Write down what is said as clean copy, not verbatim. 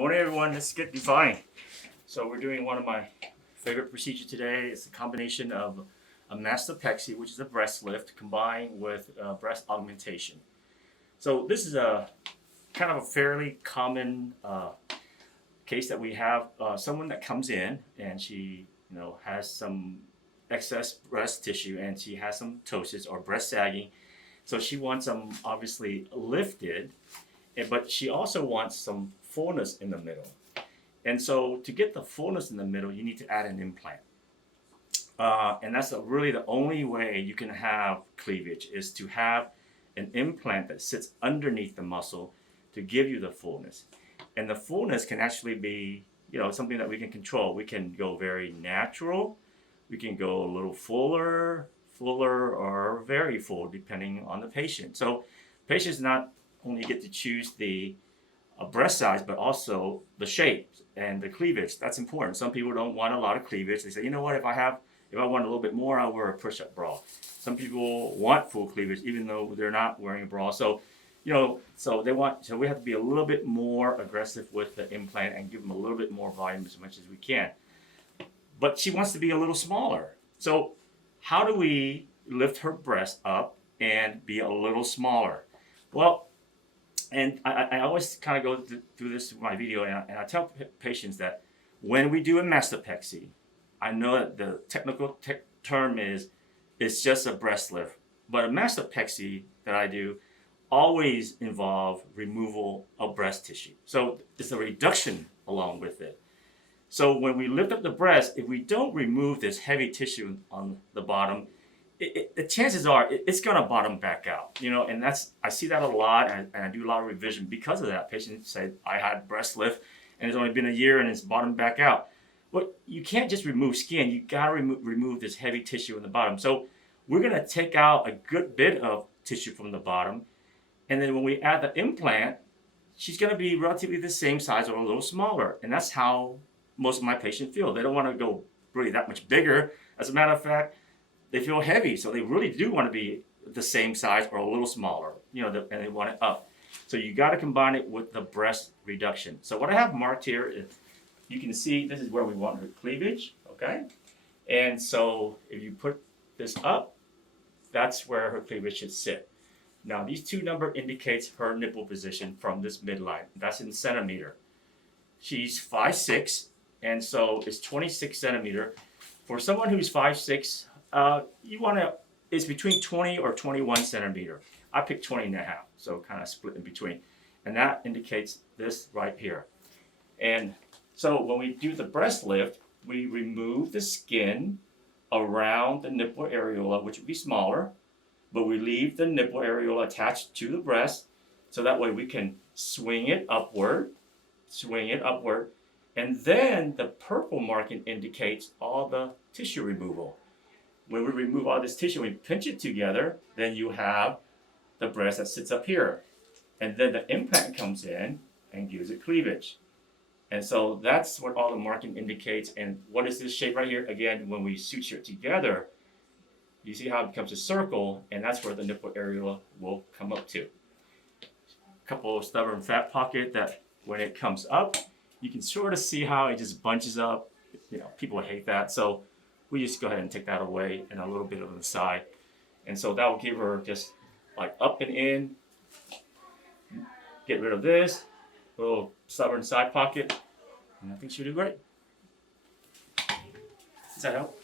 morning, everyone. Let's get defined. So we're doing one of my favorite procedures today. It's a combination of a Mastopexy, which is a breast lift, combined with breast augmentation. So this is a kind of a fairly common case that we have. Someone that comes in and she, has some excess breast tissue and she has some ptosis or breast sagging. So she wants them obviously lifted, but she also wants some fullness in the middle. And so to get the fullness in the middle, you need to add an implant. And that's really the only way you can have cleavage, is to have an implant that sits underneath the muscle to give you the fullness. And the fullness can actually be, something that we can control. We can go very natural. We can go a little fuller, or very full, depending on the patient. So patients not only get to choose the breast size, but also the shape and the cleavage. That's important. Some people don't want a lot of cleavage. They say, you know what, if I want a little bit more, I'll wear a push-up bra. Some people want full cleavage, even though they're not wearing a bra. So, so we have to be a little bit more aggressive with the implant and give them a little bit more volume as much as we can. But she wants to be a little smaller. So how do we lift her breast up and be a little smaller? Well, and I always kind of go through this in my video, and I tell patients that when we do a mastopexy, I know that the technical term is it's just a breast lift, but a mastopexy that I do always involve removal of breast tissue. So it's a reduction along with it. So when we lift up the breast, if we don't remove this heavy tissue on the bottom, the chances are it's going to bottom back out, and I see that a lot, and I do a lot of revision because of that. Patients say, I had breast lift and it's only been a year and it's bottomed back out. But you can't just remove skin. You got to remove this heavy tissue in the bottom. So we're going to take out a good bit of tissue from the bottom. And then when we add the implant, she's going to be relatively the same size or a little smaller. And that's how most of my patients feel. They don't want to go really that much bigger. As a matter of fact, they feel heavy, so they really do want to be the same size or a little smaller, and they want it up. So you got to combine it with the breast reduction. So what I have marked here is, you can see this is where we want her cleavage, okay? And so if you put this up, that's where her cleavage should sit. Now these two numbers indicates her nipple position from this midline. That's in centimeter. She's 5'6", and so it's 26 centimeter. For someone who's 5'6", it's between 20 or 21 centimeter. I picked 20 and a half, so kind of split in between. And that indicates this right here. And so when we do the breast lift, we remove the skin around the nipple areola, which would be smaller, but we leave the nipple areola attached to the breast, so that way we can swing it upward, and then the purple marking indicates all the tissue removal. When we remove all this tissue, we pinch it together, then you have the breast that sits up here. And then the implant comes in and gives it cleavage. And so that's what all the marking indicates. And what is this shape right here? Again, when we suture it together, you see how it becomes a circle, and that's where the nipple areola will come up to. A couple of stubborn fat pocket that when it comes up, you can sort of see how it just bunches up. People hate that. So we just go ahead and take that away and a little bit on the side. And so that will give her just like up and in. Get rid of this little stubborn side pocket. And I think she'll do great. Does that help?